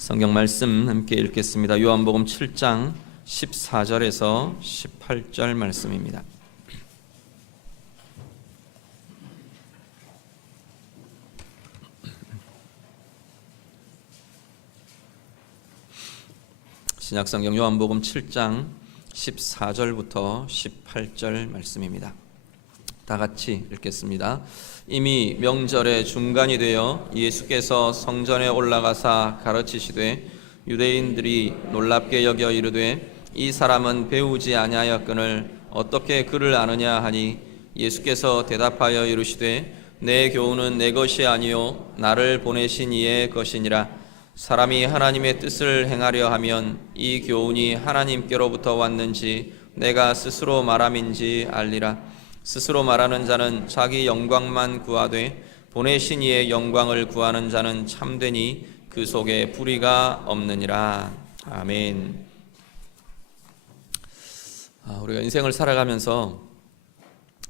성경 말씀 함께 읽겠습니다. 요한복음 7장 14절에서 18절 말씀입니다. 신약성경 요한복음 7장 14절부터 18절 말씀입니다. 다 같이 읽겠습니다. 이미 명절의 중간이 되어 예수께서 성전에 올라가사 가르치시되 유대인들이 놀랍게 여겨 이르되 이 사람은 배우지 아니하였거늘 어떻게 그를 아느냐 하니 예수께서 대답하여 이르시되 내 교훈은 내 것이 아니요 나를 보내신 이의 것이니라. 사람이 하나님의 뜻을 행하려 하면 이 교훈이 하나님께로부터 왔는지 내가 스스로 말함인지 알리라. 스스로 말하는 자는 자기 영광만 구하되 보내신 이의 영광을 구하는 자는 참되니 그 속에 불의가 없느니라. 아멘. 우리가 인생을 살아가면서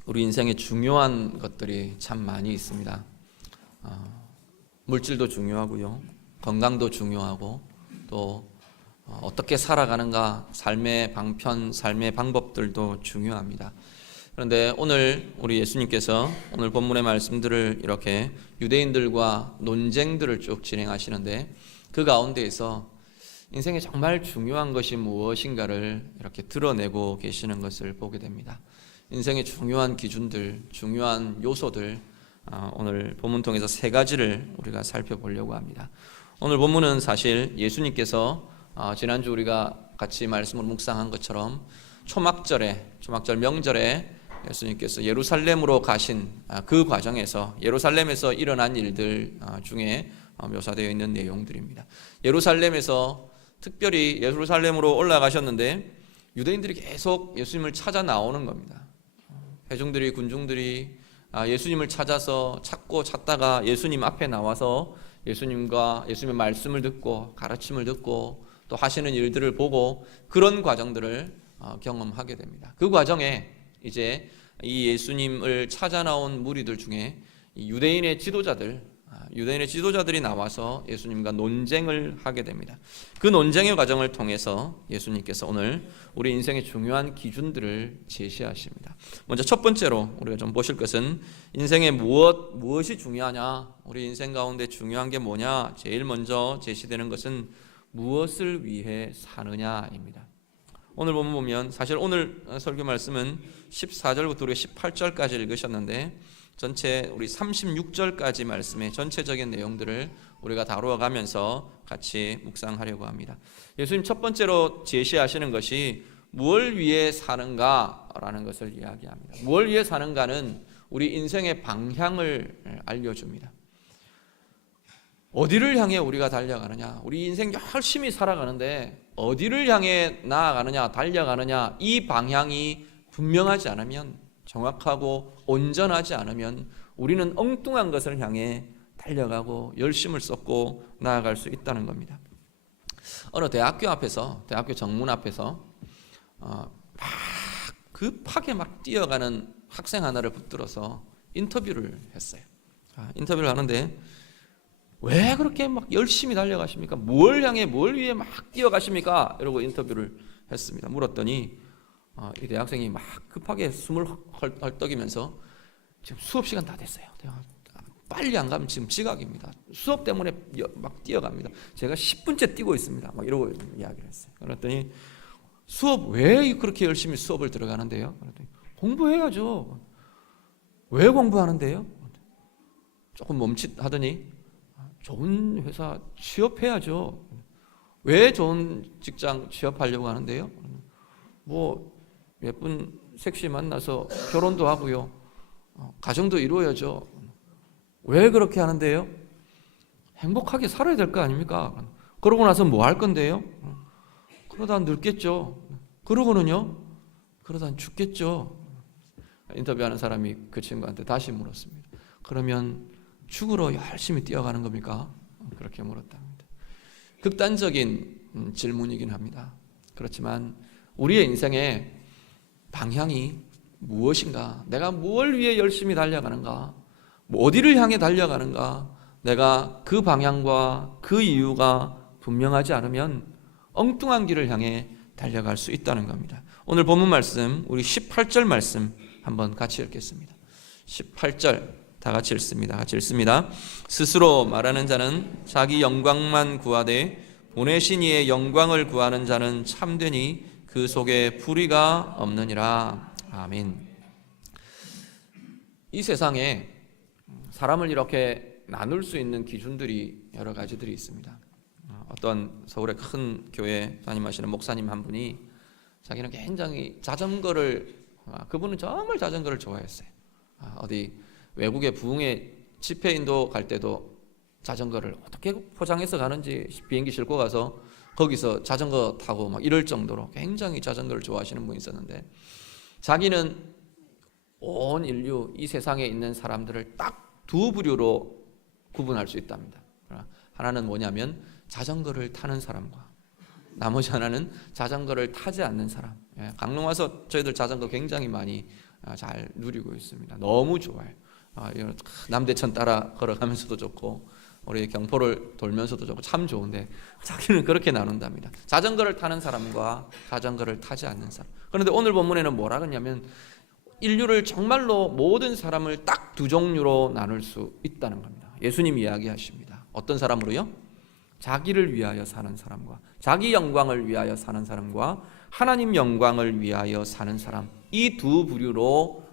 우리 인생에 중요한 것들이 참 많이 있습니다. 물질도 중요하고요, 건강도 중요하고, 또 어떻게 살아가는가, 삶의 방편, 삶의 방법들도 중요합니다. 그런데 오늘 우리 예수님께서 오늘 본문의 말씀들을 이렇게 유대인들과 논쟁들을 쭉 진행하시는데, 그 가운데에서 인생에 정말 중요한 것이 무엇인가를 이렇게 드러내고 계시는 것을 보게 됩니다. 인생의 중요한 기준들, 중요한 요소들, 오늘 본문 통해서 세 가지를 우리가 살펴보려고 합니다. 오늘 본문은 사실 예수님께서 지난주 우리가 같이 말씀을 묵상한 것처럼 초막절 명절에 예수님께서 예루살렘으로 가신 그 과정에서 예루살렘에서 일어난 일들 중에 묘사되어 있는 내용들입니다. 예루살렘에서 특별히 예루살렘으로 올라가셨는데 유대인들이 계속 예수님을 찾아 나오는 겁니다. 회중들이, 군중들이 예수님을 찾아서 찾다가 예수님 앞에 나와서 예수님과 예수님의 말씀을 듣고 가르침을 듣고 또 하시는 일들을 보고 그런 과정들을 경험하게 됩니다. 그 과정에 이제 이 예수님을 찾아 나온 무리들 중에 유대인의 지도자들이 나와서 예수님과 논쟁을 하게 됩니다. 그 논쟁의 과정을 통해서 예수님께서 오늘 우리 인생의 중요한 기준들을 제시하십니다. 먼저 첫 번째로 우리가 좀 보실 것은 인생에 무엇이 중요하냐, 우리 인생 가운데 중요한 게 뭐냐, 제일 먼저 제시되는 것은 무엇을 위해 사느냐입니다. 오늘 보면 사실 오늘 설교 말씀은 14절부터 우리가 18절까지 읽으셨는데 전체 우리 36절까지 말씀의 전체적인 내용들을 우리가 다루어 가면서 같이 묵상하려고 합니다. 예수님 첫 번째로 제시하시는 것이 무엇을 위해 사는가라는 것을 이야기합니다. 무엇을 위해 사는가는 우리 인생의 방향을 알려줍니다. 어디를 향해 우리가 달려가느냐, 우리 인생 열심히 살아가는데 어디를 향해 나아가느냐, 달려가느냐, 이 방향이 분명하지 않으면, 정확하고 온전하지 않으면 우리는 엉뚱한 것을 향해 달려가고 열심을 쏟고 나아갈 수 있다는 겁니다. 어느 대학교 정문 앞에서 막 급하게 막 뛰어가는 학생 하나를 붙들어서 인터뷰를 했어요. 인터뷰를 하는데 왜 그렇게 막 열심히 달려가십니까? 뭘 위해 막 뛰어가십니까? 이러고 인터뷰를 했습니다. 물었더니 이 대학생이 막 급하게 숨을 헐떡이면서 지금 수업 시간 다 됐어요. 빨리 안 가면 지금 지각입니다. 수업 때문에 막 뛰어갑니다. 제가 10분째 뛰고 있습니다. 막 이러고 이야기를 했어요. 그랬더니 수업 왜 그렇게 열심히 수업을 들어가는데요? 그랬더니 공부해야죠. 왜 공부하는데요? 조금 멈칫하더니 좋은 회사 취업해야죠. 왜 좋은 직장 취업하려고 하는데요? 뭐 예쁜 섹시 만나서 결혼도 하고요, 가정도 이루어야죠. 왜 그렇게 하는데요? 행복하게 살아야 될 거 아닙니까? 그러고 나서 뭐 할 건데요? 그러다 늙겠죠. 그러고는요? 그러다 죽겠죠. 인터뷰하는 사람이 그 친구한테 다시 물었습니다. 그러면 죽으러 열심히 뛰어가는 겁니까? 그렇게 물었답니다. 극단적인 질문이긴 합니다. 그렇지만 우리의 인생의 방향이 무엇인가, 내가 뭘 위해 열심히 달려가는가, 어디를 향해 달려가는가, 내가 그 방향과 그 이유가 분명하지 않으면 엉뚱한 길을 향해 달려갈 수 있다는 겁니다. 오늘 본문 말씀, 우리 18절 말씀 한번 같이 읽겠습니다. 18절 다 같이 읽습니다. 같이 읽습니다. 스스로 말하는 자는 자기 영광만 구하되 보내신 이의 영광을 구하는 자는 참되니 그 속에 불의가 없느니라. 아멘. 이 세상에 사람을 이렇게 나눌 수 있는 기준들이 여러 가지들이 있습니다. 어떤 서울의 큰 교회 담임하시는 목사님 한 분이 자기는 굉장히 그분은 정말 자전거를 좋아했어요. 어디 외국의 부흥회 집회인도 갈 때도 자전거를 어떻게 포장해서 가는지 비행기 싣고 가서 거기서 자전거 타고 막 이럴 정도로 굉장히 자전거를 좋아하시는 분이 있었는데, 자기는 온 인류 이 세상에 있는 사람들을 딱 두 부류로 구분할 수 있답니다. 하나는 뭐냐면 자전거를 타는 사람과 나머지 하나는 자전거를 타지 않는 사람. 강릉 와서 저희들 자전거 굉장히 많이 잘 누리고 있습니다. 너무 좋아요. 남대천 따라 걸어가면서도 좋고 우리 경포를 돌면서도 좋고 참 좋은데, 자기는 그렇게 나눈답니다. 자전거를 타는 사람과 자전거를 타지 않는 사람. 그런데 오늘 본문에는 뭐라 그러냐면 인류를 정말로 모든 사람을 딱 두 종류로 나눌 수 있다는 겁니다. 예수님 이야기하십니다. 어떤 사람으로요? 자기를 위하여 사는 사람과 자기 영광을 위하여 사는 사람과 하나님 영광을 위하여 사는 사람, 이 두 부류로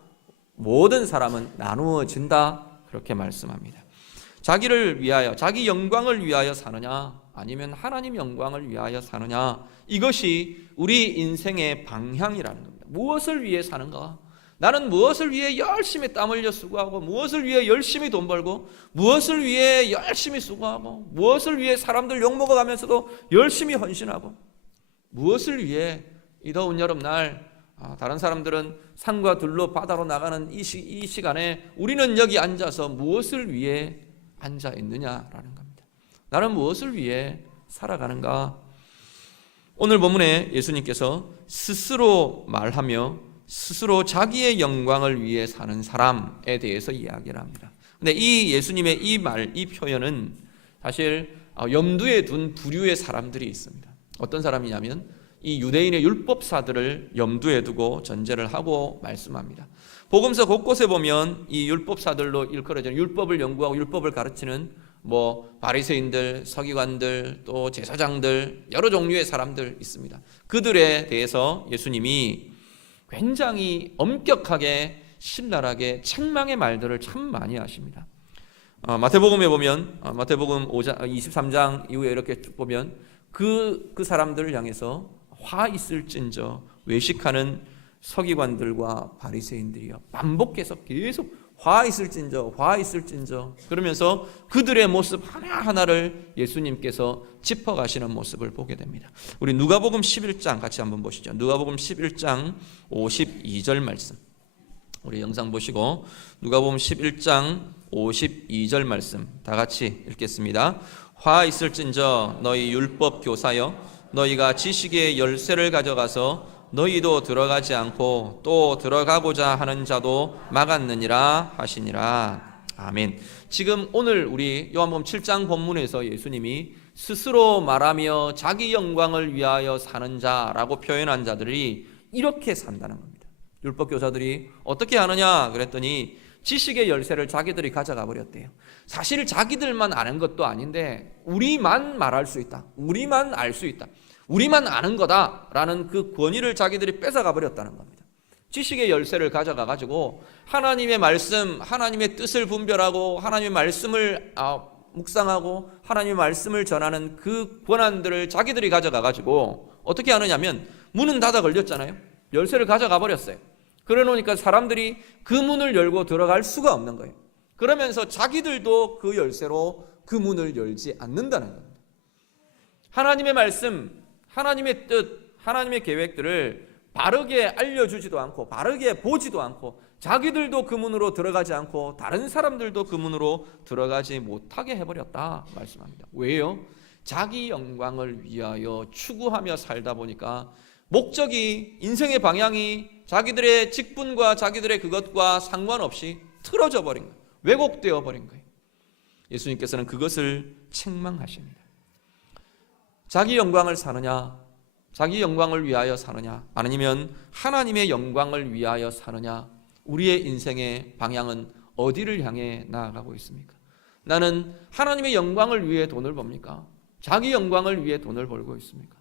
모든 사람은 나누어진다, 그렇게 말씀합니다. 자기를 위하여, 자기 영광을 위하여 사느냐 아니면 하나님 영광을 위하여 사느냐, 이것이 우리 인생의 방향이라는 겁니다. 무엇을 위해 사는가? 나는 무엇을 위해 열심히 땀 흘려 수고하고, 무엇을 위해 열심히 돈 벌고, 무엇을 위해 열심히 수고하고, 무엇을 위해 사람들 욕먹어가면서도 열심히 헌신하고, 무엇을 위해 이 더운 여름날 다른 사람들은 산과 들로 바다로 나가는 이 시간에 우리는 여기 앉아서 무엇을 위해 앉아 있느냐라는 겁니다. 나는 무엇을 위해 살아가는가? 오늘 본문에 예수님께서 스스로 말하며 스스로 자기의 영광을 위해 사는 사람에 대해서 이야기를 합니다. 근데 이 예수님의 이 표현은 사실 염두에 둔 부류의 사람들이 있습니다. 어떤 사람이냐면 이 유대인의 율법사들을 염두에 두고 전제를 하고 말씀합니다. 복음서 곳곳에 보면 이 율법사들로 일컬어지는, 율법을 연구하고 율법을 가르치는 바리새인들, 서기관들, 또 제사장들, 여러 종류의 사람들 있습니다. 그들에 대해서 예수님이 굉장히 엄격하게 신랄하게 책망의 말들을 참 많이 하십니다. 마태복음에 보면 마태복음 23장 이후에 이렇게 쭉 보면 그 사람들을 향해서 화 있을진저 외식하는 서기관들과 바리새인들이요, 반복해서 계속 화 있을진저 그러면서 그들의 모습 하나하나를 예수님께서 짚어가시는 모습을 보게 됩니다. 우리 누가복음 11장 같이 한번 보시죠. 누가복음 11장 52절 말씀, 우리 영상 보시고 누가복음 11장 52절 말씀 다 같이 읽겠습니다. 화 있을진저 너희 율법 교사여, 너희가 지식의 열쇠를 가져가서 너희도 들어가지 않고 또 들어가고자 하는 자도 막았느니라 하시니라. 아멘. 지금 오늘 우리 요한복음 7장 본문에서 예수님이 스스로 말하며 자기 영광을 위하여 사는 자라고 표현한 자들이 이렇게 산다는 겁니다. 율법교사들이 어떻게 하느냐 그랬더니 지식의 열쇠를 자기들이 가져가 버렸대요. 사실 자기들만 아는 것도 아닌데 우리만 말할 수 있다, 우리만 알 수 있다, 우리만 아는 거다라는 그 권위를 자기들이 뺏어가 버렸다는 겁니다. 지식의 열쇠를 가져가 가지고 하나님의 말씀, 하나님의 뜻을 분별하고 하나님의 말씀을 묵상하고 하나님의 말씀을 전하는 그 권한들을 자기들이 가져가 가지고 어떻게 하느냐면 문은 닫아 걸렸잖아요. 열쇠를 가져가 버렸어요. 그래 놓으니까 사람들이 그 문을 열고 들어갈 수가 없는 거예요. 그러면서 자기들도 그 열쇠로 그 문을 열지 않는다는 겁니다. 하나님의 말씀, 하나님의 뜻, 하나님의 계획들을 바르게 알려주지도 않고 바르게 보지도 않고 자기들도 그 문으로 들어가지 않고 다른 사람들도 그 문으로 들어가지 못하게 해버렸다 말씀합니다. 왜요? 자기 영광을 위하여 추구하며 살다 보니까 목적이, 인생의 방향이 자기들의 직분과 자기들의 그것과 상관없이 틀어져 버린 거예요. 왜곡되어 버린 거예요. 예수님께서는 그것을 책망하십니다. 자기 영광을 사느냐, 자기 영광을 위하여 사느냐, 아니면 하나님의 영광을 위하여 사느냐, 우리의 인생의 방향은 어디를 향해 나아가고 있습니까? 나는 하나님의 영광을 위해 돈을 법니까? 자기 영광을 위해 돈을 벌고 있습니까?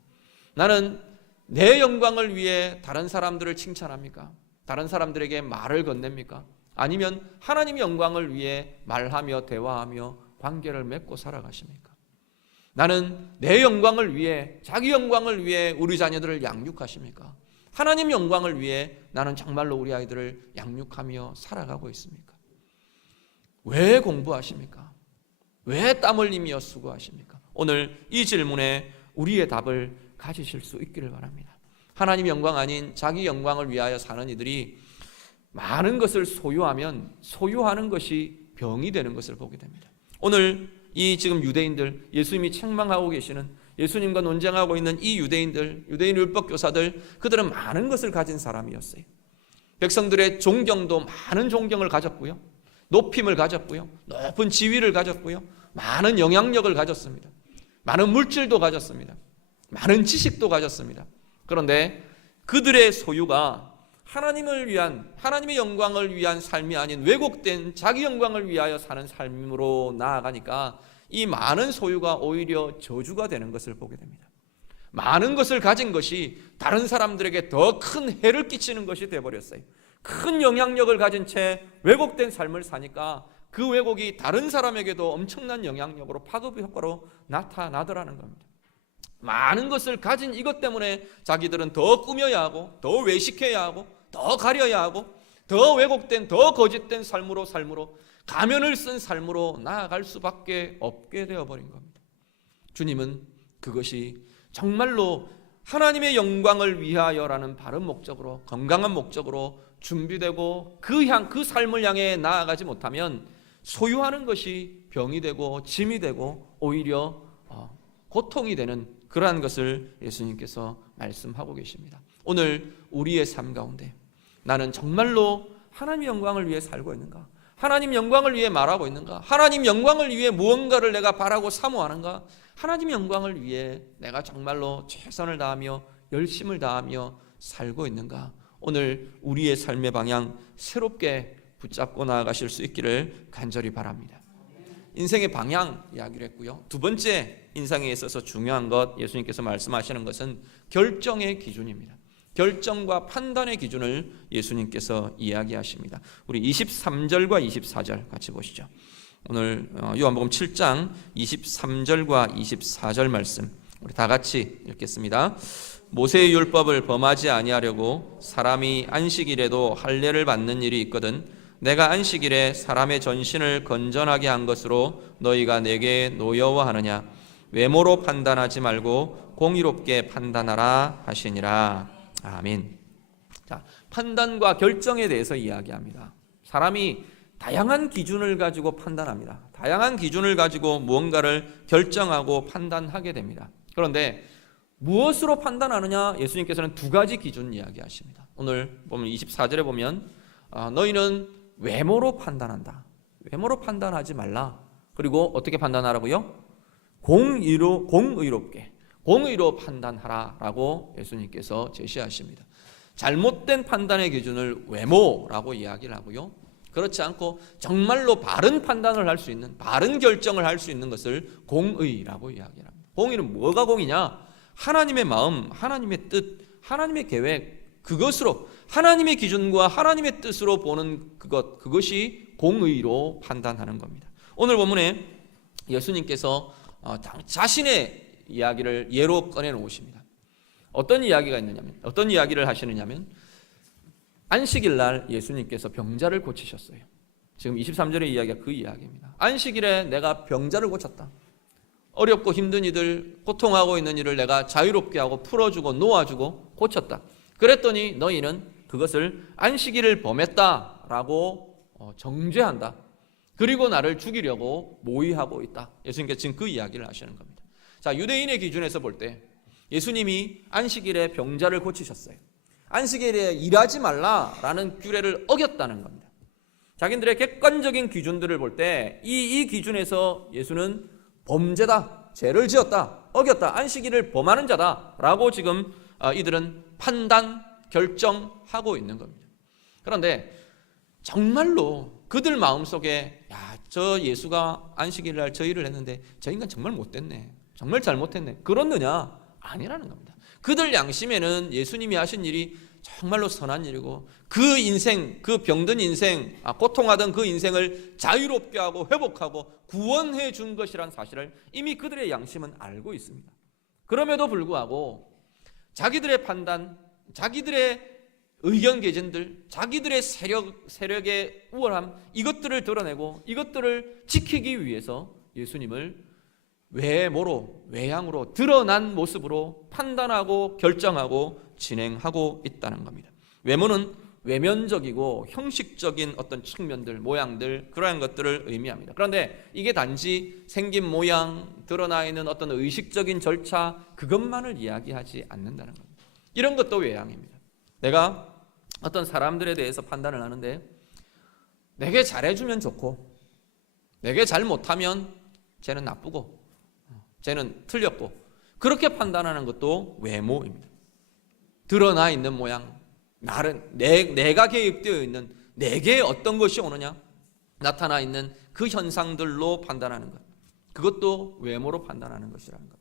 나는 내 영광을 위해 다른 사람들을 칭찬합니까? 다른 사람들에게 말을 건넵니까? 아니면 하나님의 영광을 위해 말하며 대화하며 관계를 맺고 살아가십니까? 나는 내 영광을 위해, 자기 영광을 위해 우리 자녀들을 양육하십니까? 하나님 영광을 위해 나는 정말로 우리 아이들을 양육하며 살아가고 있습니까? 왜 공부하십니까? 왜 땀 흘리며 수고하십니까? 오늘 이 질문에 우리의 답을 가지실 수 있기를 바랍니다. 하나님 영광 아닌 자기 영광을 위하여 사는 이들이 많은 것을 소유하면 소유하는 것이 병이 되는 것을 보게 됩니다. 오늘 이 지금 유대인들, 예수님이 책망하고 계시는, 예수님과 논쟁하고 있는 이 유대인들, 유대인 율법교사들, 그들은 많은 것을 가진 사람이었어요. 백성들의 존경도 많은 존경을 가졌고요, 높임을 가졌고요, 높은 지위를 가졌고요, 많은 영향력을 가졌습니다. 많은 물질도 가졌습니다. 많은 지식도 가졌습니다. 그런데 그들의 소유가 하나님을 위한, 하나님의 영광을 위한 삶이 아닌 왜곡된 자기 영광을 위하여 사는 삶으로 나아가니까 이 많은 소유가 오히려 저주가 되는 것을 보게 됩니다. 많은 것을 가진 것이 다른 사람들에게 더 큰 해를 끼치는 것이 되어버렸어요. 큰 영향력을 가진 채 왜곡된 삶을 사니까 그 왜곡이 다른 사람에게도 엄청난 영향력으로 파급 효과로 나타나더라는 겁니다. 많은 것을 가진 이것 때문에 자기들은 더 꾸며야 하고, 더 외식해야 하고, 더 가려야 하고, 더 왜곡된, 더 거짓된 삶으로 가면을 쓴 삶으로 나아갈 수밖에 없게 되어버린 겁니다. 주님은 그것이 정말로 하나님의 영광을 위하여라는 바른 목적으로, 건강한 목적으로 준비되고 그 삶을 향해 나아가지 못하면 소유하는 것이 병이 되고 짐이 되고 오히려 고통이 되는 그러한 것을 예수님께서 말씀하고 계십니다. 오늘 우리의 삶 가운데 나는 정말로 하나님의 영광을 위해 살고 있는가? 하나님 영광을 위해 말하고 있는가? 하나님 영광을 위해 무언가를 내가 바라고 사모하는가? 하나님 영광을 위해 내가 정말로 최선을 다하며 열심을 다하며 살고 있는가? 오늘 우리의 삶의 방향 새롭게 붙잡고 나아가실 수 있기를 간절히 바랍니다. 인생의 방향 이야기를 했고요. 두 번째 인생에 있어서 중요한 것, 예수님께서 말씀하시는 것은 결정의 기준입니다. 결정과 판단의 기준을 예수님께서 이야기하십니다. 우리 23절과 24절 같이 보시죠. 오늘 요한복음 7장 23절과 24절 말씀 우리 다 같이 읽겠습니다. 모세의 율법을 범하지 아니하려고 사람이 안식일에도 할례를 받는 일이 있거든 내가 안식일에 사람의 전신을 건전하게 한 것으로 너희가 내게 노여워하느냐? 외모로 판단하지 말고 공의롭게 판단하라 하시니라. 아멘. 자, 판단과 결정에 대해서 이야기합니다. 사람이 다양한 기준을 가지고 판단합니다. 다양한 기준을 가지고 무언가를 결정하고 판단하게 됩니다. 그런데 무엇으로 판단하느냐? 예수님께서는 두 가지 기준 이야기하십니다. 오늘 보면 24절에 보면 너희는 외모로 판단한다. 외모로 판단하지 말라. 그리고 어떻게 판단하라고요? 공의로 판단하라라고 예수님께서 제시하십니다. 잘못된 판단의 기준을 외모라고 이야기를 하고요. 그렇지 않고 정말로 바른 판단을 할 수 있는, 바른 결정을 할 수 있는 것을 공의라고 이야기를 합니다. 공의는 뭐가 공이냐? 하나님의 마음, 하나님의 뜻, 하나님의 계획, 그것으로 하나님의 기준과 하나님의 뜻으로 보는 그것이 공의로 판단하는 겁니다. 오늘 본문에 예수님께서 자신의 이야기를 예로 꺼내 놓으십니다. 어떤 이야기가 있느냐면, 어떤 이야기를 하시느냐면 안식일 날 예수님께서 병자를 고치셨어요. 지금 23절의 이야기가 그 이야기입니다. 안식일에 내가 병자를 고쳤다. 어렵고 힘든 이들, 고통하고 있는 일을 내가 자유롭게 하고 풀어주고 놓아주고 고쳤다. 그랬더니 너희는 그것을 안식일을 범했다라고 정죄한다. 그리고 나를 죽이려고 모의하고 있다. 예수님께서 지금 그 이야기를 하시는 겁니다. 자, 유대인의 기준에서 볼 때 예수님이 안식일에 병자를 고치셨어요. 안식일에 일하지 말라라는 규례를 어겼다는 겁니다. 자기들의 객관적인 기준들을 볼 때 이 기준에서 예수는 범죄다, 죄를 지었다, 어겼다, 안식일을 범하는 자다라고 지금 이들은 판단, 결정하고 있는 겁니다. 그런데 정말로 그들 마음속에 저 예수가 안식일날 저 일을 했는데 저 인간 정말 못됐네, 정말 잘못했네, 그렇느냐? 아니라는 겁니다. 그들 양심에는 예수님이 하신 일이 정말로 선한 일이고 그 인생, 그 병든 인생, 고통하던 그 인생을 자유롭게 하고 회복하고 구원해 준 것이란 사실을 이미 그들의 양심은 알고 있습니다. 그럼에도 불구하고 자기들의 판단, 자기들의 의견 개진들, 자기들의 세력의 우월함, 이것들을 드러내고 이것들을 지키기 위해서 예수님을 외모로, 외향으로 드러난 모습으로 판단하고 결정하고 진행하고 있다는 겁니다. 외모는 외면적이고 형식적인 어떤 측면들, 모양들, 그러한 것들을 의미합니다. 그런데 이게 단지 생긴 모양, 드러나 있는 어떤 의식적인 절차, 그것만을 이야기하지 않는다는 겁니다. 이런 것도 외향입니다. 내가 어떤 사람들에 대해서 판단을 하는데 내게 잘해주면 좋고 내게 잘 못하면 쟤는 나쁘고 쟤는 틀렸고, 그렇게 판단하는 것도 외모입니다. 드러나 있는 모양, 내가 개입되어 있는, 내게 어떤 것이 오느냐, 나타나 있는 그 현상들로 판단하는 것, 그것도 외모로 판단하는 것이라는 것.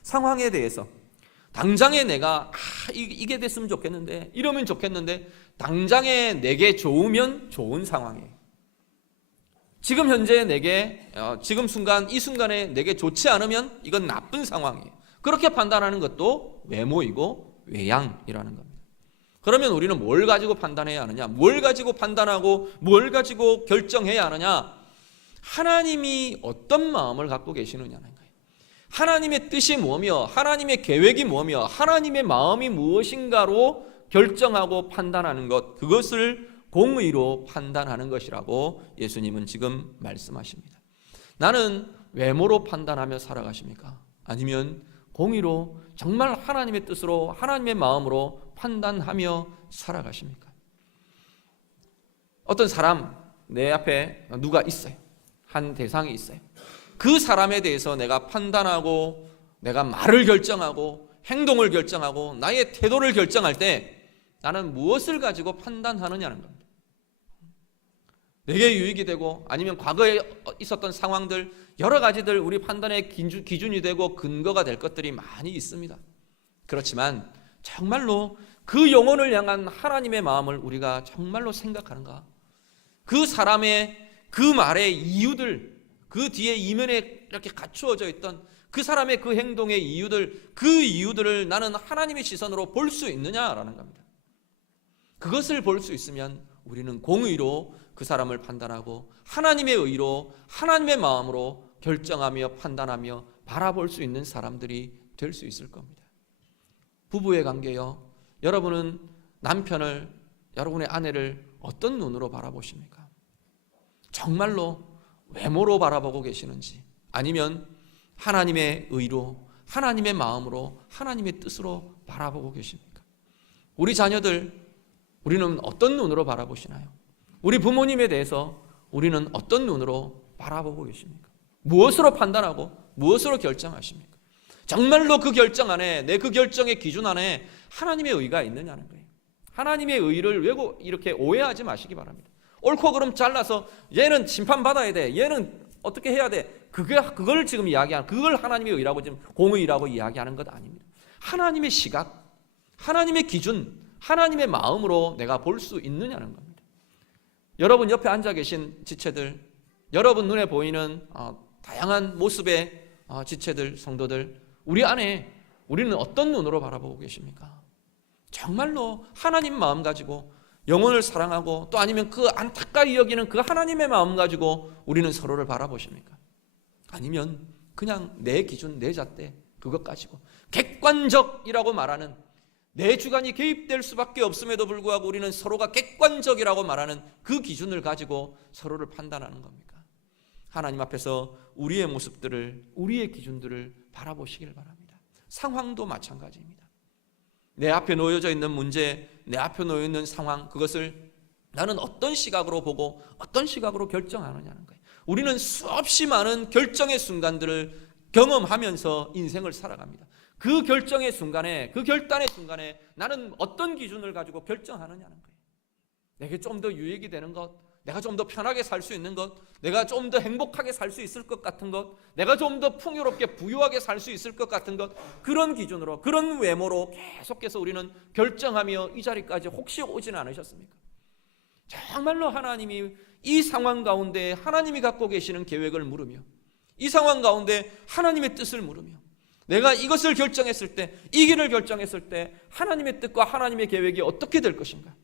상황에 대해서 당장에 내가 이게 됐으면 좋겠는데, 이러면 좋겠는데, 당장에 내게 좋으면 좋은 상황이에요. 지금 현재 내게 지금 순간, 이 순간에 내게 좋지 않으면 이건 나쁜 상황이에요. 그렇게 판단하는 것도 외모이고 외양이라는 겁니다. 그러면 우리는 뭘 가지고 판단해야 하느냐? 뭘 가지고 판단하고 뭘 가지고 결정해야 하느냐? 하나님이 어떤 마음을 갖고 계시느냐는 거예요. 하나님의 뜻이 뭐며 하나님의 계획이 뭐며 하나님의 마음이 무엇인가로 결정하고 판단하는 것, 그것을 공의로 판단하는 것이라고 예수님은 지금 말씀하십니다. 나는 외모로 판단하며 살아가십니까? 아니면 공의로 정말 하나님의 뜻으로 하나님의 마음으로 판단하며 살아가십니까? 어떤 사람, 내 앞에 누가 있어요. 한 대상이 있어요. 그 사람에 대해서 내가 판단하고 내가 말을 결정하고 행동을 결정하고 나의 태도를 결정할 때 나는 무엇을 가지고 판단하느냐는 겁니다. 내게 유익이 되고 아니면 과거에 있었던 상황들, 여러 가지들 우리 판단의 기준이 되고 근거가 될 것들이 많이 있습니다. 그렇지만 정말로 그 영혼을 향한 하나님의 마음을 우리가 정말로 생각하는가? 그 사람의 그 말의 이유들, 그 뒤에 이면에 이렇게 갖추어져 있던 그 사람의 그 행동의 이유들, 그 이유들을 나는 하나님의 시선으로 볼 수 있느냐라는 겁니다. 그것을 볼 수 있으면 우리는 공의로 그 사람을 판단하고 하나님의 의로 하나님의 마음으로 결정하며 판단하며 바라볼 수 있는 사람들이 될 수 있을 겁니다. 부부의 관계요, 여러분은 남편을, 여러분의 아내를 어떤 눈으로 바라보십니까? 정말로 외모로 바라보고 계시는지, 아니면 하나님의 의로 하나님의 마음으로 하나님의 뜻으로 바라보고 계십니까? 우리 자녀들, 우리는 어떤 눈으로 바라보시나요? 우리 부모님에 대해서 우리는 어떤 눈으로 바라보고 계십니까? 무엇으로 판단하고 무엇으로 결정하십니까? 정말로 그 결정 안에, 내 그 결정의 기준 안에 하나님의 의가 있느냐는 거예요. 하나님의 의를 왜고 이렇게 오해하지 마시기 바랍니다. 옳고 그름 잘라서 얘는 심판받아야 돼, 얘는 어떻게 해야 돼, 그걸 지금 이야기하는, 그걸 하나님의 의라고 지금 공의라고 이야기하는 것 아닙니다. 하나님의 시각, 하나님의 기준, 하나님의 마음으로 내가 볼 수 있느냐는 겁니다. 여러분 옆에 앉아 계신 지체들, 여러분 눈에 보이는 다양한 모습의 지체들, 성도들, 우리 안에 우리는 어떤 눈으로 바라보고 계십니까? 정말로 하나님 마음 가지고 영혼을 사랑하고 또 아니면 그 안타까이 여기는 그 하나님의 마음 가지고 우리는 서로를 바라보십니까? 아니면 그냥 내 기준, 내 잣대 그것 가지고 객관적이라고 말하는, 내 주관이 개입될 수밖에 없음에도 불구하고 우리는 서로가 객관적이라고 말하는 그 기준을 가지고 서로를 판단하는 겁니까? 하나님 앞에서 우리의 모습들을, 우리의 기준들을 바라보시길 바랍니다. 상황도 마찬가지입니다. 내 앞에 놓여져 있는 문제, 내 앞에 놓여 있는 상황, 그것을 나는 어떤 시각으로 보고 어떤 시각으로 결정하느냐는 거예요. 우리는 수없이 많은 결정의 순간들을 경험하면서 인생을 살아갑니다. 그 결정의 순간에, 그 결단의 순간에 나는 어떤 기준을 가지고 결정하느냐는 거예요. 내게 좀 더 유익이 되는 것, 내가 좀 더 편하게 살 수 있는 것, 내가 좀 더 행복하게 살 수 있을 것 같은 것, 내가 좀 더 풍요롭게 부유하게 살 수 있을 것 같은 것, 그런 기준으로, 그런 외모로 계속해서 우리는 결정하며 이 자리까지 혹시 오지는 않으셨습니까? 정말로 하나님이 이 상황 가운데 하나님이 갖고 계시는 계획을 물으며, 이 상황 가운데 하나님의 뜻을 물으며, 내가 이것을 결정했을 때, 이 길을 결정했을 때 하나님의 뜻과 하나님의 계획이 어떻게 될 것인가?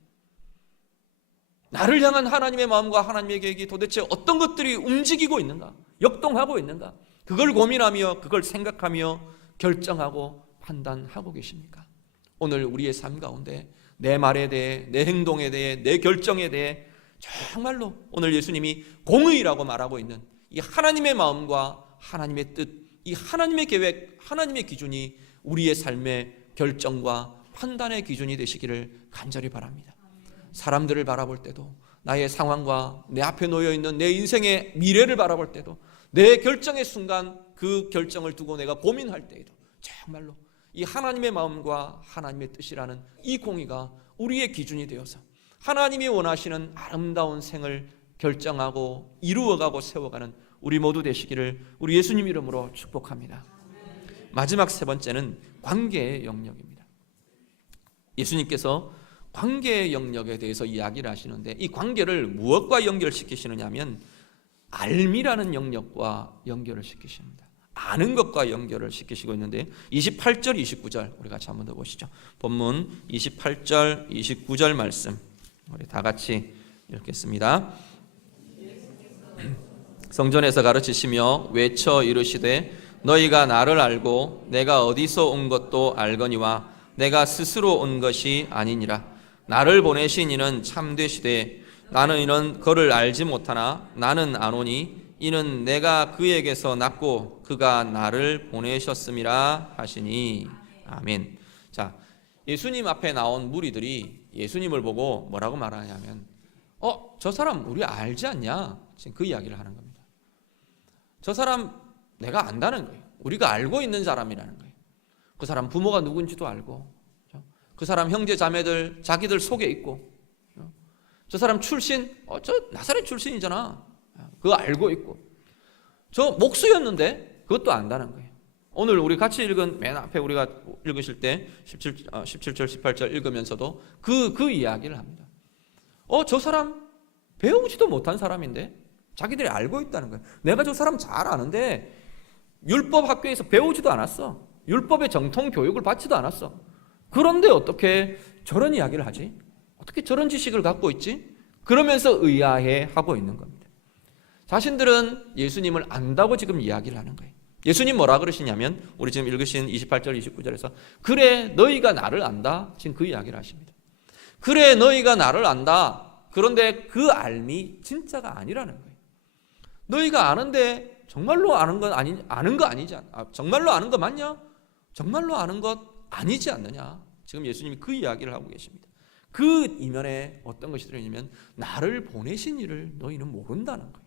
나를 향한 하나님의 마음과 하나님의 계획이 도대체 어떤 것들이 움직이고 있는가? 역동하고 있는가? 그걸 고민하며, 그걸 생각하며 결정하고 판단하고 계십니까? 오늘 우리의 삶 가운데 내 말에 대해, 내 행동에 대해, 내 결정에 대해 정말로 오늘 예수님이 공의라고 말하고 있는 이 하나님의 마음과 하나님의 뜻, 이 하나님의 계획, 하나님의 기준이 우리의 삶의 결정과 판단의 기준이 되시기를 간절히 바랍니다. 사람들을 바라볼 때도, 나의 상황과 내 앞에 놓여있는 내 인생의 미래를 바라볼 때도, 내 결정의 순간 그 결정을 두고 내가 고민할 때에도 정말로 이 하나님의 마음과 하나님의 뜻이라는 이 공의가 우리의 기준이 되어서 하나님이 원하시는 아름다운 생을 결정하고 이루어가고 세워가는 우리 모두 되시기를 우리 예수님 이름으로 축복합니다. 마지막 세 번째는 관계의 영역입니다. 예수님께서 관계의 영역에 대해서 이야기를 하시는데, 이 관계를 무엇과 연결시키시느냐 하면 알미라는 영역과 연결을 시키십니다. 아는 것과 연결을 시키시고 있는데, 28절 29절 우리 같이 한번 더 보시죠. 본문 28절 29절 말씀 우리 다 같이 읽겠습니다. 성전에서 가르치시며 외쳐 이르시되 너희가 나를 알고 내가 어디서 온 것도 알거니와 내가 스스로 온 것이 아니니라. 나를 보내신 이는 참되시되 나는 이는 그를 알지 못하나 나는 아노니 이는 내가 그에게서 났고 그가 나를 보내셨음이라 하시니. 아멘. 자, 예수님 앞에 나온 무리들이 예수님을 보고 뭐라고 말하냐면 저 사람 우리 알지 않냐? 지금 그 이야기를 하는 겁니다. 저 사람 내가 안다는 거예요. 우리가 알고 있는 사람이라는 거예요. 그 사람 부모가 누군지도 알고, 그 사람 형제 자매들 자기들 속에 있고, 저 사람 출신 저 나사렛 출신이잖아, 그거 알고 있고, 저 목수였는데 그것도 안다는 거예요. 오늘 우리 같이 읽은 맨 앞에 우리가 읽으실 때 17절 18절 읽으면서도 그 이야기를 합니다. 저 사람 배우지도 못한 사람인데 자기들이 알고 있다는 거예요. 내가 저 사람 잘 아는데 율법 학교에서 배우지도 않았어. 율법의 정통 교육을 받지도 않았어. 그런데 어떻게 저런 이야기를 하지? 어떻게 저런 지식을 갖고 있지? 그러면서 의아해 하고 있는 겁니다. 자신들은 예수님을 안다고 지금 이야기를 하는 거예요. 예수님 뭐라 그러시냐면 우리 지금 읽으신 28절 29절에서 그래 너희가 나를 안다, 지금 그 이야기를 하십니다. 그래 너희가 나를 안다. 그런데 그 알미 진짜가 아니라는 거예요. 너희가 아는데 정말로 아는 건 아는 거 아니지 않아? 정말로 아는 거 맞냐? 정말로 아는 것 아니지 않느냐? 지금 예수님이 그 이야기를 하고 계십니다. 그 이면에 어떤 것이 들어있냐면 나를 보내신 이를 너희는 모른다는 거예요.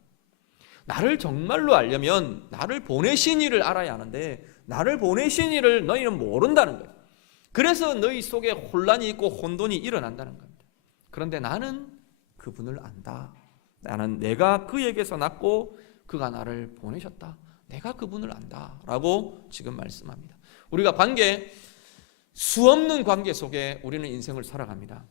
나를 정말로 알려면 나를 보내신 이를 알아야 하는데 나를 보내신 이를 너희는 모른다는 거예요. 그래서 너희 속에 혼란이 있고 혼돈이 일어난다는 겁니다. 그런데 나는 그분을 안다. 나는 내가 그에게서 났고 그가 나를 보내셨다. 내가 그분을 안다 라고 지금 말씀합니다. 우리가 수없는 관계 속에 우리는 인생을 살아갑니다.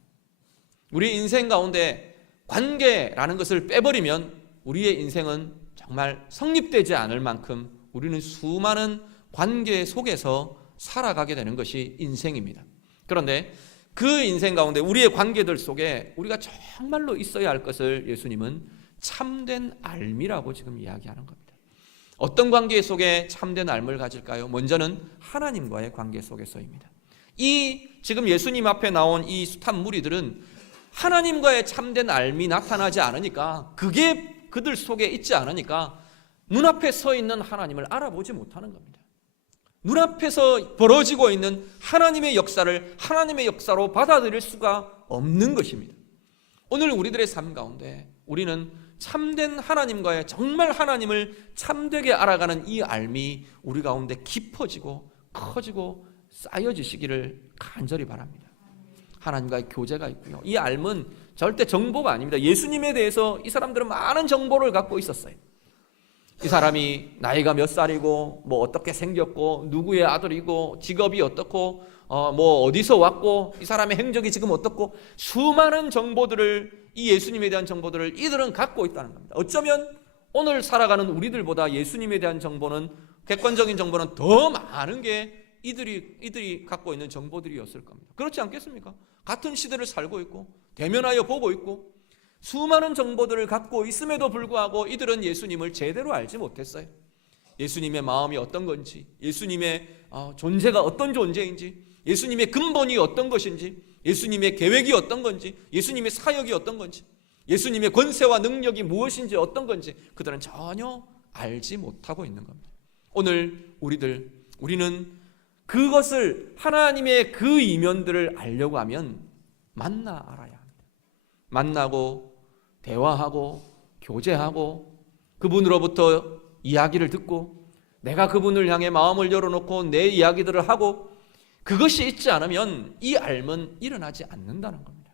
우리 인생 가운데 관계라는 것을 빼버리면 우리의 인생은 정말 성립되지 않을 만큼 우리는 수많은 관계 속에서 살아가게 되는 것이 인생입니다. 그런데 그 인생 가운데 우리의 관계들 속에 우리가 정말로 있어야 할 것을 예수님은 참된 알미라고 지금 이야기하는 겁니다. 어떤 관계 속에 참된 알미를 가질까요? 먼저는 하나님과의 관계 속에서입니다. 이 지금 예수님 앞에 나온 이 숱한 무리들은 하나님과의 참된 알미 나타나지 않으니까, 그게 그들 속에 있지 않으니까 눈앞에 서 있는 하나님을 알아보지 못하는 겁니다. 눈앞에서 벌어지고 있는 하나님의 역사를 하나님의 역사로 받아들일 수가 없는 것입니다. 오늘 우리들의 삶 가운데 우리는 참된 하나님과의 정말 하나님을 참되게 알아가는 이 알미 우리 가운데 깊어지고 커지고 쌓여지시기를 간절히 바랍니다. 하나님과의 교제가 있고요. 이 알은 절대 정보가 아닙니다. 예수님에 대해서 이 사람들은 많은 정보를 갖고 있었어요. 이 사람이 나이가 몇 살이고 뭐 어떻게 생겼고 누구의 아들이고 직업이 어떻고 뭐 어디서 왔고 이 사람의 행적이 지금 어떻고 수많은 정보들을 이 예수님에 대한 정보들을 이들은 갖고 있다는 겁니다. 어쩌면 오늘 살아가는 우리들보다 예수님에 대한 정보는 객관적인 정보는 더 많은 게 이들이 갖고 있는 정보들이었을 겁니다. 그렇지 않겠습니까? 같은 시대를 살고 있고 대면하여 보고 있고 수많은 정보들을 갖고 있음에도 불구하고 이들은 예수님을 제대로 알지 못했어요. 예수님의 마음이 어떤 건지, 예수님의 존재가 어떤 존재인지, 예수님의 근본이 어떤 것인지, 예수님의 계획이 어떤 건지, 예수님의 사역이 어떤 건지, 예수님의 권세와 능력이 무엇인지 어떤 건지 그들은 전혀 알지 못하고 있는 겁니다. 오늘 우리는 그것을 하나님의 그 이면들을 알려고 하면 만나 알아야 합니다. 만나고 대화하고 교제하고 그분으로부터 이야기를 듣고 내가 그분을 향해 마음을 열어놓고 내 이야기들을 하고 그것이 있지 않으면 이 알은 일어나지 않는다는 겁니다.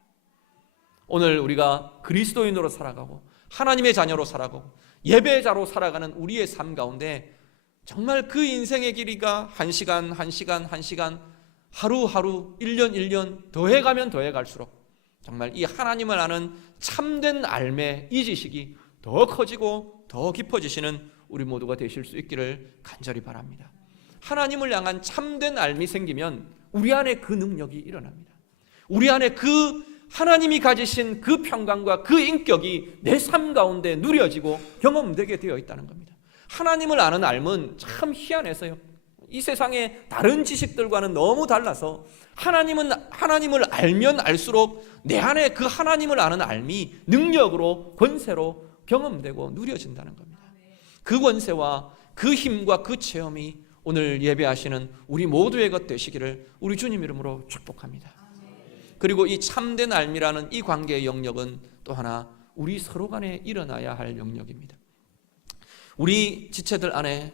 오늘 우리가 그리스도인으로 살아가고 하나님의 자녀로 살아가고 예배자로 살아가는 우리의 삶 가운데 정말 그 인생의 길이가 한 시간 하루하루 1년 더해가면 더해갈수록 정말 이 하나님을 아는 참된 알매 이 지식이 더 커지고 더 깊어지시는 우리 모두가 되실 수 있기를 간절히 바랍니다. 하나님을 향한 참된 알미 생기면 우리 안에 그 능력이 일어납니다. 우리 안에 그 하나님이 가지신 그 평강과 그 인격이 내 삶 가운데 누려지고 경험되게 되어 있다는 겁니다. 하나님을 아는 알은 참 희한해서요. 이 세상의 다른 지식들과는 너무 달라서 하나님을 알면 알수록 내 안에 그 하나님을 아는 알미 능력으로 권세로 경험되고 누려진다는 겁니다. 그 권세와 그 힘과 그 체험이 오늘 예배하시는 우리 모두의 것 되시기를 우리 주님 이름으로 축복합니다. 그리고 이 참된 알미라는 이 관계의 영역은 또 하나 우리 서로 간에 일어나야 할 영역입니다. 우리 지체들 안에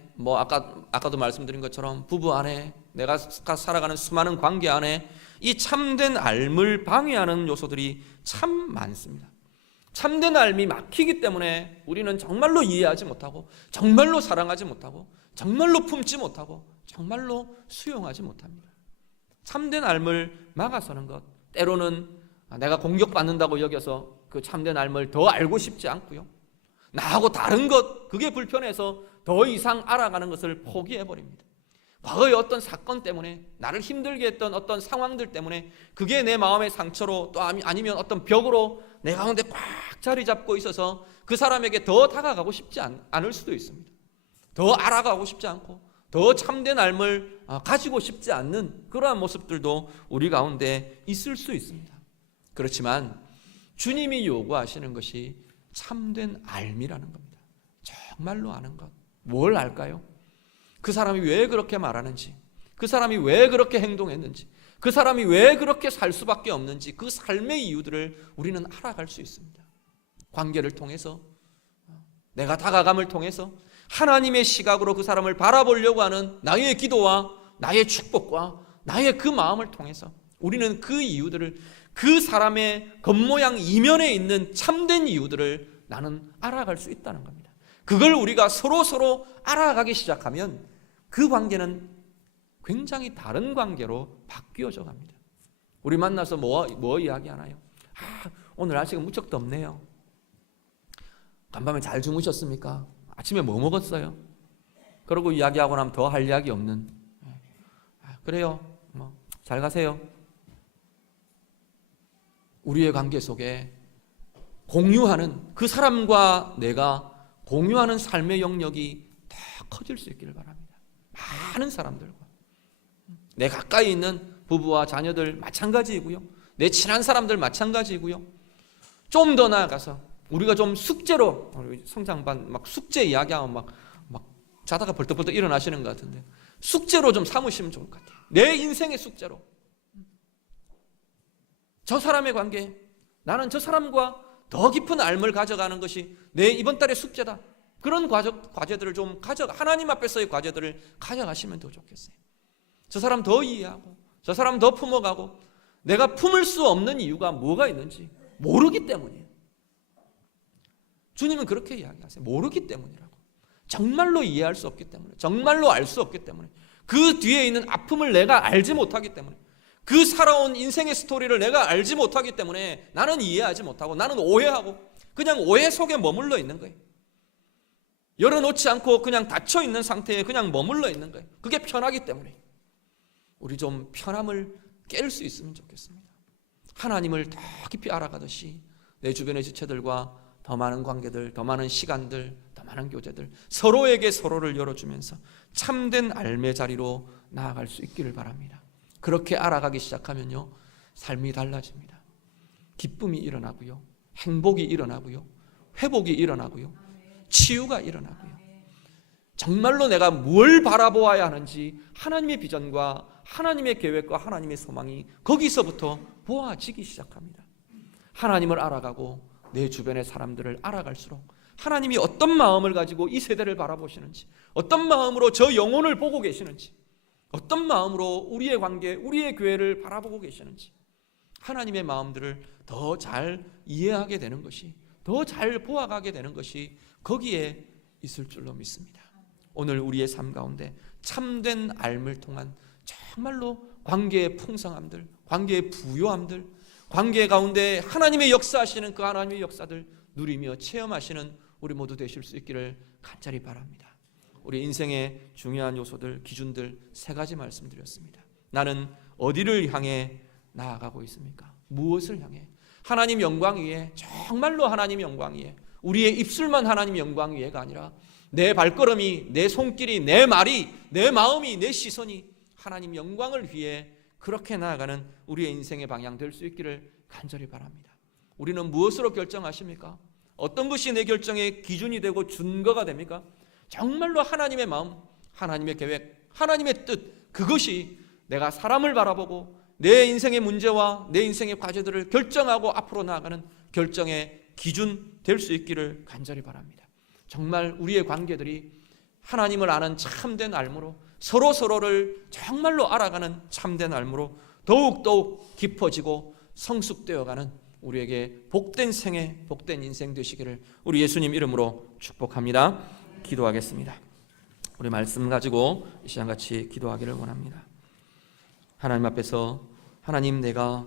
아까도 말씀드린 것처럼 부부 안에 내가 살아가는 수많은 관계 안에 이 참된 알을 방해하는 요소들이 참 많습니다. 참된 알미 막히기 때문에 우리는 정말로 이해하지 못하고 정말로 사랑하지 못하고 정말로 품지 못하고 정말로 수용하지 못합니다. 참된 알을 막아서는 것, 때로는 내가 공격받는다고 여겨서 그 참된 알을 더 알고 싶지 않고요, 나하고 다른 것, 그게 불편해서 더 이상 알아가는 것을 포기해버립니다. 과거의 어떤 사건 때문에 나를 힘들게 했던 어떤 상황들 때문에 그게 내 마음의 상처로 또 아니면 어떤 벽으로 내 가운데 꽉 자리 잡고 있어서 그 사람에게 더 다가가고 싶지 않을 수도 있습니다. 더 알아가고 싶지 않고 더 참된 알을 가지고 싶지 않는 그러한 모습들도 우리 가운데 있을 수 있습니다. 그렇지만 주님이 요구하시는 것이 참된 알미라는 겁니다. 정말로 아는 것. 뭘 알까요? 그 사람이 왜 그렇게 말하는지, 그 사람이 왜 그렇게 행동했는지, 그 사람이 왜 그렇게 살 수밖에 없는지 그 삶의 이유들을 우리는 알아갈 수 있습니다. 관계를 통해서, 내가 다가감을 통해서 하나님의 시각으로 그 사람을 바라보려고 하는 나의 기도와 나의 축복과 나의 그 마음을 통해서 우리는 그 이유들을, 그 사람의 겉모양 이면에 있는 참된 이유들을 나는 알아갈 수 있다는 겁니다. 그걸 우리가 서로 알아가기 시작하면 그 관계는 굉장히 다른 관계로 바뀌어져 갑니다. 우리 만나서 뭐 이야기하나요? 오늘 날씨가 무척 덥네요. 간밤에 잘 주무셨습니까? 아침에 뭐 먹었어요? 그러고 이야기하고 나면 더 할 이야기 없는, 그래요, 잘 가세요. 우리의 관계 속에 공유하는, 그 사람과 내가 공유하는 삶의 영역이 더 커질 수 있기를 바랍니다. 많은 사람들과, 내 가까이 있는 부부와 자녀들 마찬가지이고요, 내 친한 사람들 마찬가지이고요, 좀 더 나아가서 우리가 좀 숙제로, 성장반 막 숙제 이야기하면 막 자다가 벌떡벌떡 일어나시는 것 같은데, 숙제로 좀 삼으시면 좋을 것 같아요. 내 인생의 숙제로. 저 사람의 관계, 나는 저 사람과 더 깊은 알을 가져가는 것이 내 이번 달의 숙제다. 그런 과제들을 좀 하나님 앞에서의 과제들을 가져가시면 더 좋겠어요. 저 사람 더 이해하고 저 사람 더 품어가고 내가 품을 수 없는 이유가 뭐가 있는지 모르기 때문이에요. 주님은 그렇게 이야기하세요. 모르기 때문이라고. 정말로 이해할 수 없기 때문에, 정말로 알 수 없기 때문에, 그 뒤에 있는 아픔을 내가 알지 못하기 때문에, 그 살아온 인생의 스토리를 내가 알지 못하기 때문에 나는 이해하지 못하고 나는 오해하고 그냥 오해 속에 머물러 있는 거예요. 열어놓지 않고 그냥 닫혀 있는 상태에 그냥 머물러 있는 거예요. 그게 편하기 때문에. 우리 좀 편함을 깰 수 있으면 좋겠습니다. 하나님을 더 깊이 알아가듯이 내 주변의 지체들과 더 많은 관계들, 더 많은 시간들, 더 많은 교제들, 서로에게 서로를 열어주면서 참된 알매 자리로 나아갈 수 있기를 바랍니다. 그렇게 알아가기 시작하면요, 삶이 달라집니다. 기쁨이 일어나고요, 행복이 일어나고요, 회복이 일어나고요, 치유가 일어나고요. 정말로 내가 뭘 바라보아야 하는지 하나님의 비전과 하나님의 계획과 하나님의 소망이 거기서부터 보아지기 시작합니다. 하나님을 알아가고 내 주변의 사람들을 알아갈수록 하나님이 어떤 마음을 가지고 이 세대를 바라보시는지, 어떤 마음으로 저 영혼을 보고 계시는지, 어떤 마음으로 우리의 관계, 우리의 교회를 바라보고 계시는지 하나님의 마음들을 더 잘 이해하게 되는 것이, 더 잘 보아가게 되는 것이 거기에 있을 줄로 믿습니다. 오늘 우리의 삶 가운데 참된 알을 통한 정말로 관계의 풍성함들, 관계의 부요함들, 관계 가운데 하나님의 역사하시는 그 하나님의 역사들 누리며 체험하시는 우리 모두 되실 수 있기를 간절히 바랍니다. 우리 인생의 중요한 요소들, 기준들 3가지 말씀드렸습니다. 나는 어디를 향해 나아가고 있습니까? 무엇을 향해? 하나님 영광 위에, 정말로 하나님 영광 위에, 우리의 입술만 하나님 영광 위에가 아니라 내 발걸음이, 내 손길이, 내 말이, 내 마음이, 내 시선이 하나님 영광을 위해 그렇게 나아가는 우리의 인생의 방향 될 수 있기를 간절히 바랍니다. 우리는 무엇으로 결정하십니까? 어떤 것이 내 결정의 기준이 되고 준거가 됩니까? 정말로 하나님의 마음, 하나님의 계획, 하나님의 뜻, 그것이 내가 사람을 바라보고 내 인생의 문제와 내 인생의 과제들을 결정하고 앞으로 나아가는 결정의 기준 될 수 있기를 간절히 바랍니다. 정말 우리의 관계들이 하나님을 아는 참된 알므로, 서로를 정말로 알아가는 참된 알므로 더욱더욱 깊어지고 성숙되어가는 우리에게 복된 생애, 복된 인생 되시기를 우리 예수님 이름으로 축복합니다. 기도하겠습니다. 우리 말씀 가지고 이 시간 같이 기도하기를 원합니다. 하나님 앞에서, 하나님, 내가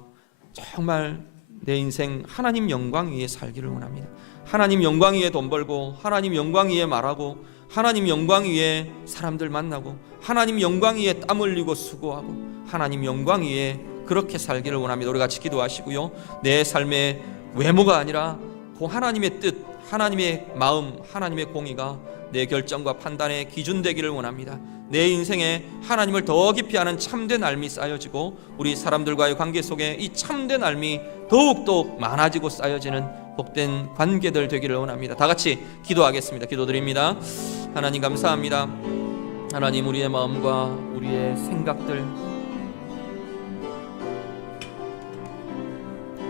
정말 내 인생 하나님 영광 위에 살기를 원합니다. 하나님 영광 위에 돈 벌고, 하나님 영광 위에 말하고, 하나님 영광 위에 사람들 만나고, 하나님 영광 위에 땀 흘리고 수고하고, 하나님 영광 위에 그렇게 살기를 원합니다. 우리 같이 기도하시고요, 내 삶의 외모가 아니라 하나님의 뜻, 하나님의 마음, 하나님의 공의가 내 결정과 판단의 기준 되기를 원합니다. 내 인생에 하나님을 더 깊이 아는 참된 알미 쌓여지고, 우리 사람들과의 관계 속에 이 참된 알미 더욱더 많아지고 쌓여지는 복된 관계들 되기를 원합니다. 다 같이 기도하겠습니다. 기도드립니다. 하나님 감사합니다. 하나님, 우리의 마음과 우리의 생각들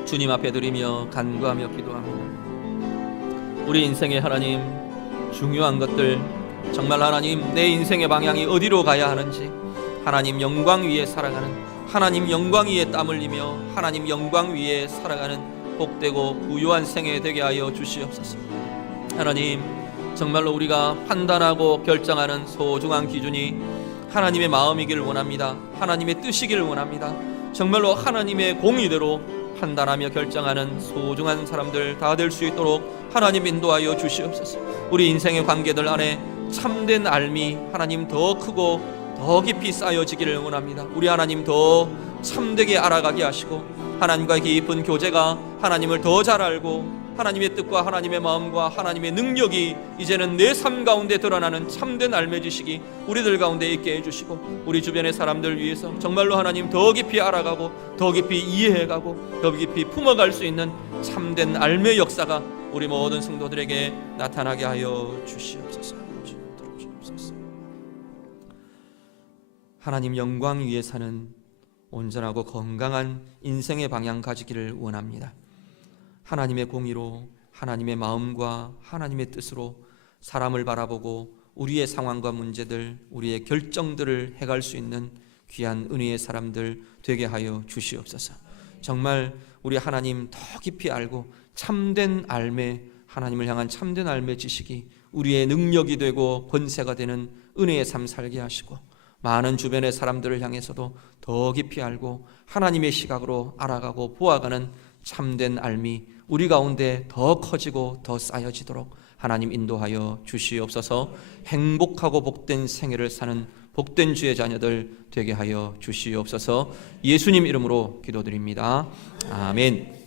주님 앞에 드리며 간구하며 기도합니다. 우리 인생의 하나님, 중요한 것들, 정말 하나님 내 인생의 방향이 어디로 가야 하는지, 하나님 영광 위에 살아가는, 하나님 영광 위에 땀 흘리며 하나님 영광 위에 살아가는 복되고 부유한 생애 되게 하여 주시옵소서. 하나님, 정말로 우리가 판단하고 결정하는 소중한 기준이 하나님의 마음이기를 원합니다. 하나님의 뜻이기를 원합니다. 정말로 하나님의 공의대로 판단하며 결정하는 소중한 사람들 다 될 수 있도록 하나님 인도하여 주시옵소서. 우리 인생의 관계들 안에 참된 알미 하나님 더 크고 더 깊이 쌓여지기를 원합니다. 우리 하나님 더 참되게 알아가게 하시고, 하나님과 깊은 교제가 하나님을 더 잘 알고, 하나님의 뜻과 하나님의 마음과 하나님의 능력이 이제는 내 삶 가운데 드러나는 참된 알매 지식이 우리들 가운데 있게 해주시고, 우리 주변의 사람들 위해서 정말로 하나님 더 깊이 알아가고, 더 깊이 이해해가고, 더 깊이 품어갈 수 있는 참된 알매 역사가 우리 모든 성도들에게 나타나게 하여 주시옵소서. 하나님 영광 위에 사는 온전하고 건강한 인생의 방향 가지기를 원합니다. 하나님의 공의로, 하나님의 마음과 하나님의 뜻으로 사람을 바라보고 우리의 상황과 문제들, 우리의 결정들을 해갈 수 있는 귀한 은혜의 사람들 되게 하여 주시옵소서. 정말 우리 하나님 더 깊이 알고 참된 알매, 하나님을 향한 참된 알매 지식이 우리의 능력이 되고 권세가 되는 은혜의 삶 살게 하시고, 많은 주변의 사람들을 향해서도 더 깊이 알고 하나님의 시각으로 알아가고 보아가는 참된 알미 우리 가운데 더 커지고 더 쌓여지도록 하나님 인도하여 주시옵소서. 행복하고 복된 생애를 사는 복된 주의 자녀들 되게 하여 주시옵소서. 예수님 이름으로 기도드립니다. 아멘.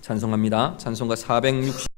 찬송합니다. 찬송가 460